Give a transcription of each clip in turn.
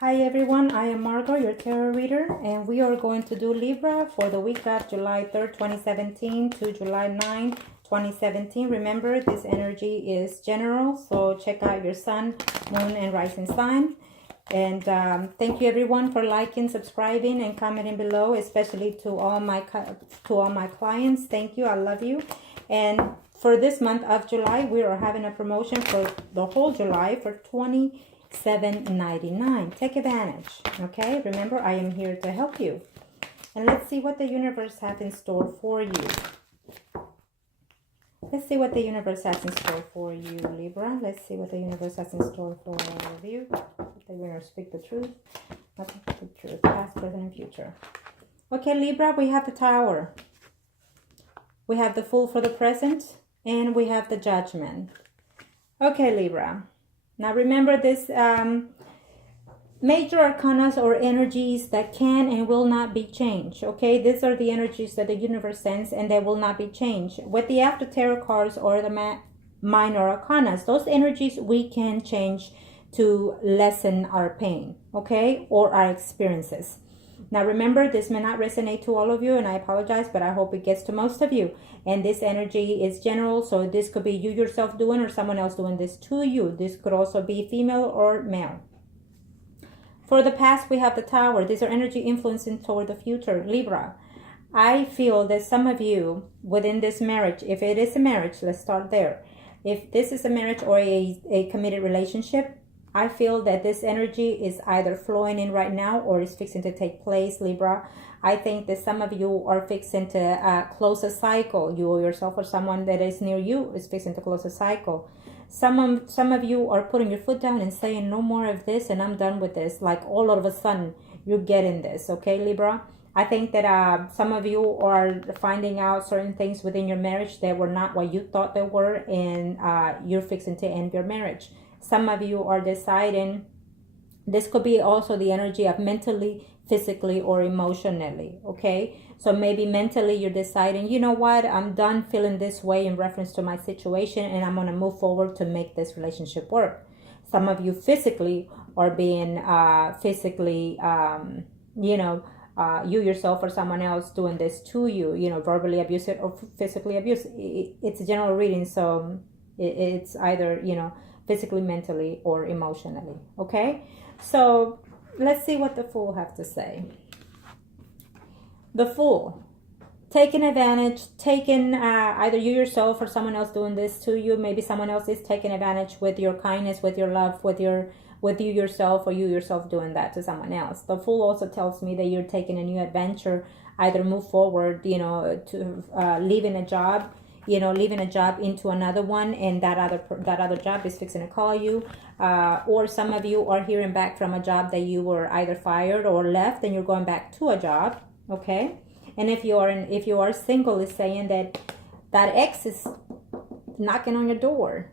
Hi everyone, I am Margot, your tarot reader, and we are going to do Libra for the week of July 3rd, 2017 to July 9th, 2017. Remember, this energy is general, so check out your sun, moon, and rising sign. And thank you everyone for liking, subscribing, and commenting below, especially to all my clients. Thank you, I love you. And for this month of July, we are having a promotion for the whole July for $27.99. Take advantage, okay? Remember, I am here to help you. And let's see what the universe has in store for you. Let's see what the universe has in store for you, Libra. Let's see what the universe has in store for you. The universe speak the truth. Nothing but the truth. Past, present, and future. Okay, Libra, we have the Tower. We have the Fool for the present. And we have the Judgment. Okay, Libra. Now remember this major arcanas or energies that can and will not be changed. Okay, these are the energies that the universe sends and they will not be changed. With the after tarot cards or the minor arcanas, those energies we can change to lessen our pain, okay, or our experiences. Now remember, this may not resonate to all of you, and I apologize, but I hope it gets to most of you. And this energy is general, so this could be you yourself doing or someone else doing this to you. This could also be female or male. For the past, we have the Tower. These are energy influencing toward the future. Libra, I feel that some of you within this marriage, if it is a marriage, let's start there. If this is a marriage or a committed relationship, I feel that this energy is either flowing in right now or is fixing to take place, Libra. I think that some of you are fixing to close a cycle. You or yourself or someone that is near you is fixing to close a cycle. Some of you are putting your foot down and saying no more of this and I'm done with this. Like all of a sudden you're getting this, okay, Libra? I think that some of you are finding out certain things within your marriage that were not what you thought they were, and you're fixing to end your marriage. Some of you are deciding, this could be also the energy of mentally, physically, or emotionally, okay? So maybe mentally you're deciding, you know what, I'm done feeling this way in reference to my situation and I'm going to move forward to make this relationship work. Some of you physically are being you yourself or someone else doing this to you, verbally abusive or physically abusive. It's a general reading, so it's either, physically, mentally, or emotionally, okay? So let's see what the Fool have to say. The Fool, taking advantage, either you yourself or someone else doing this to you. Maybe someone else is taking advantage with your kindness, with your love, with you yourself, or you yourself doing that to someone else. The Fool also tells me that you're taking a new adventure, either move forward, to leaving a job, into another one, and that other job is fixing to call you, or some of you are hearing back from a job that you were either fired or left and you're going back to a job, okay? And if you are single, it's saying that ex is knocking on your door,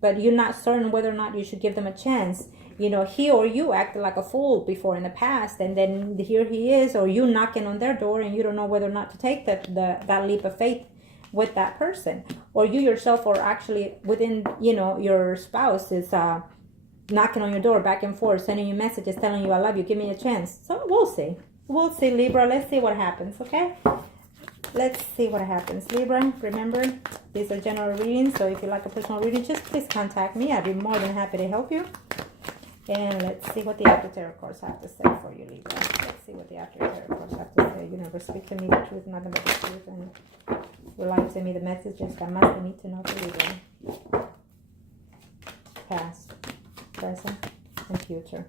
but you're not certain whether or not you should give them a chance. He or you acted like a fool before in the past, and then here he is, or you knocking on their door and you don't know whether or not to take that leap of faith with that person. Or you yourself are actually within, your spouse is knocking on your door back and forth, sending you messages, telling you I love you, give me a chance. So we'll see, Libra. Let's see what happens, okay? Let's see what happens, Libra. Remember, these are general readings, so if you like a personal reading, just please contact me. I'd be more than happy to help you. And let's see what the after tarot cards have to say for you, Libra. Let's see what the after tarot cards have to say. Universe, speak to me the truth, nothing but the truth, and relate to me the messages that must need to know for Libra. Past, present, and future.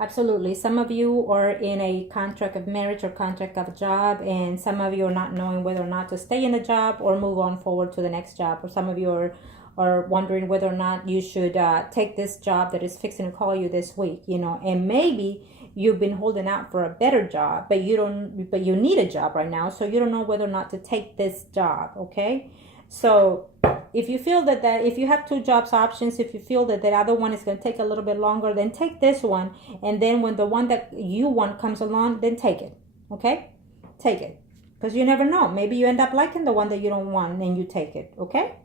Absolutely. Some of you are in a contract of marriage or contract of a job, and some of you are not knowing whether or not to stay in the job or move on forward to the next job. Or some of you are wondering whether or not you should take this job that is fixing to call you this week, and maybe you've been holding out for a better job, but you need a job right now, so you don't know whether or not to take this job, okay? So if you feel that if you have two jobs options, if you feel that the other one is going to take a little bit longer, then take this one. And then when the one that you want comes along, then take it. Okay? Take it. Because you never know. Maybe you end up liking the one that you don't want and you take it. Okay?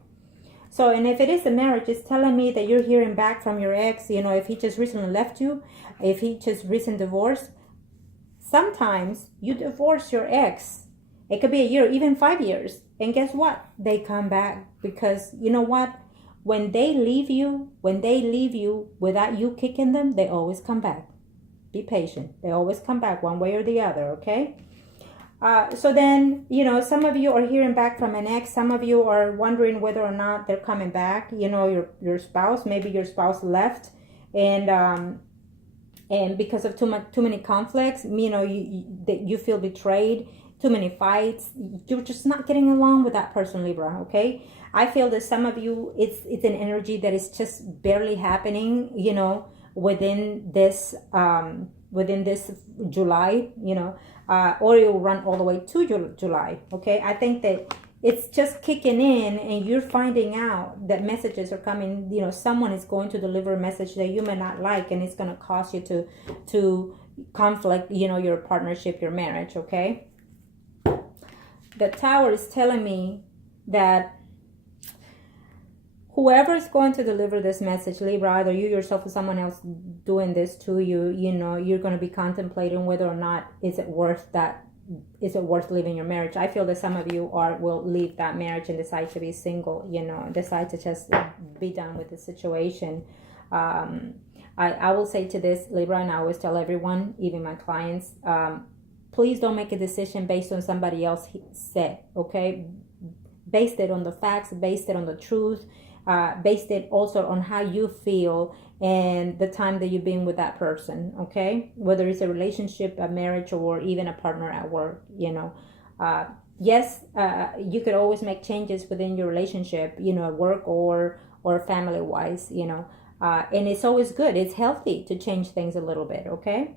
So, and if it is a marriage, it's telling me that you're hearing back from your ex, you know, if he just recently left you, if he just recent divorced. Sometimes you divorce your ex. It could be a year, even 5 years. And guess what? They come back because you know what? When they leave you without you kicking them, they always come back. Be patient. They always come back one way or the other, okay? So then, you know, some of you are hearing back from an ex. Some of you are wondering whether or not they're coming back. You know, your spouse, maybe your spouse left, and because of too many conflicts, you know, you feel betrayed. Too many fights. You're just not getting along with that person, Libra. Okay, I feel that some of you, it's an energy that is just barely happening. You know, within this July. You know. Or it will run all the way to July. Okay, I think that it's just kicking in, and you're finding out that messages are coming. You know, someone is going to deliver a message that you may not like, and it's going to cause you to conflict. You know, your partnership, your marriage. Okay, the Tower is telling me that whoever is going to deliver this message, Libra, either you yourself or someone else doing this to you, you know, you're going to be contemplating whether or not is it worth leaving your marriage. I feel that some of you will leave that marriage and decide to be single, you know, decide to just be done with the situation. I will say to this, Libra, and I always tell everyone, even my clients, please don't make a decision based on somebody else said, okay? Based it on the facts, based it on the truth. Based it also on how you feel and the time that you've been with that person, okay? Whether it's a relationship, a marriage, or even a partner at work, you know. Yes, you could always make changes within your relationship, you know, work or family-wise, you know. And it's always good. It's healthy to change things a little bit, okay?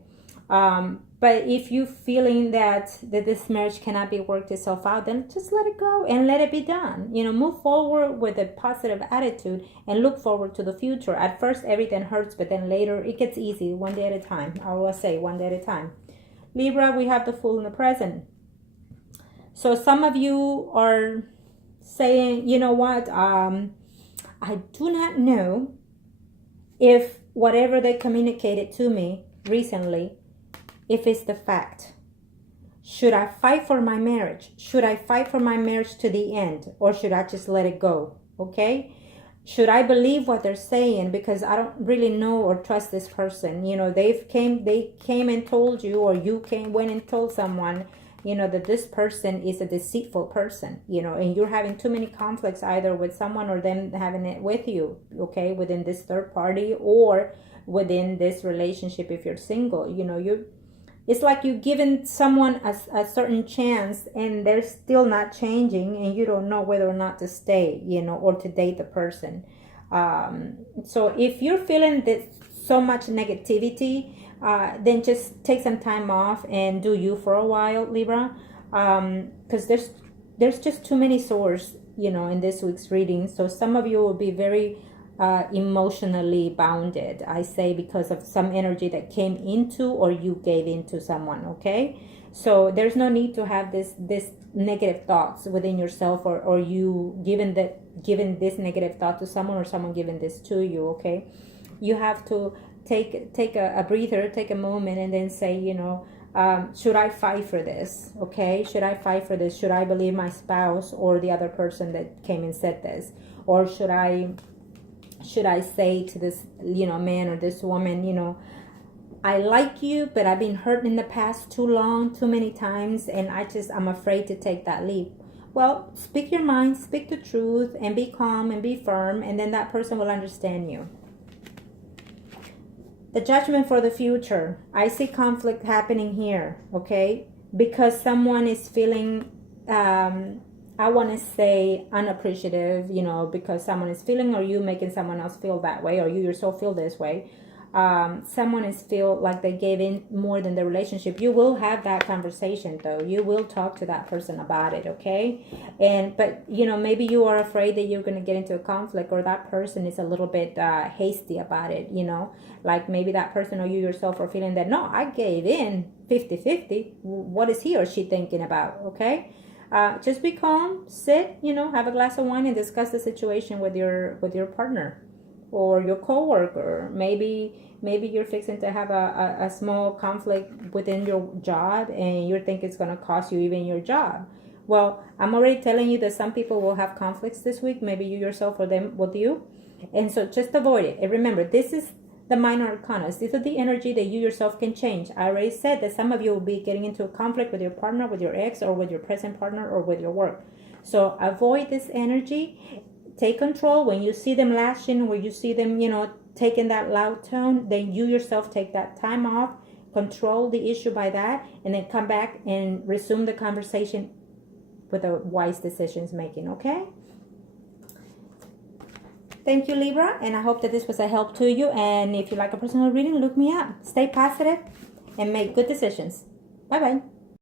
But if you're feeling that this marriage cannot be worked itself out, then just let it go and let it be done. You know, move forward with a positive attitude and look forward to the future. At first, everything hurts, but then later it gets easy, one day at a time. I will say one day at a time. Libra, we have the Fool in the present. So some of you are saying, you know what, I do not know if whatever they communicated to me recently, if it's the fact. Should I fight for my marriage? Should I fight for my marriage to the end? Or should I just let it go? Okay? Should I believe what they're saying? Because I don't really know or trust this person. You know, they came and told you, or you went and told someone, you know, that this person is a deceitful person, you know, and you're having too many conflicts either with someone or them having it with you, okay, within this third party or within this relationship if you're single. You know, it's like you've given someone a certain chance and they're still not changing, and you don't know whether or not to stay, you know, or to date the person. So if you're feeling this so much negativity, then just take some time off and do you for a while, Libra, because there's just too many swords, you know, in this week's reading. So some of you will be very emotionally bounded, I say, because of some energy that came into or you gave into someone, okay? So there's no need to have this negative thoughts within yourself, or you given this negative thought to someone, or someone giving this to you, okay? You have to take a breather, take a moment, and then say, you know, should I fight for this? Okay, should I fight for this? Should I believe my spouse or the other person that came and said this? Or should I say to this, you know, man or this woman, you know, I like you, but I've been hurt in the past too long, too many times, and I'm afraid to take that leap. Well, speak your mind, speak the truth, and be calm and be firm, and then that person will understand you. The judgment for the future. I see conflict happening here, okay? Because someone is feeling, I want to say unappreciative, you know, because someone is feeling, or you making someone else feel that way, or you yourself feel this way. Someone is feel like they gave in more than the relationship. You will have that conversation though. You will talk to that person about it, okay? But you know, maybe you are afraid that you're going to get into a conflict, or that person is a little bit hasty about it, you know? Like maybe that person or you yourself are feeling that, no, I gave in 50-50. What is he or she thinking about, okay? just be calm, sit, have a glass of wine and discuss the situation with your partner or your coworker. Maybe you're fixing to have a small conflict within your job and you think it's going to cost you even your job. Well, I'm already telling you that some people will have conflicts this week, maybe you yourself or them with you. And so just avoid it. And remember, this is the minor arcana. These are the energy that you yourself can change. I already said that some of you will be getting into a conflict with your partner, with your ex, or with your present partner, or with your work. So avoid this energy. Take control. When you see them lashing, when you see them, taking that loud tone, then you yourself take that time off, control the issue by that, and then come back and resume the conversation with a wise decisions making, okay? Thank you, Libra, and I hope that this was a help to you. And if you like a personal reading, look me up. Stay positive and make good decisions. Bye-bye.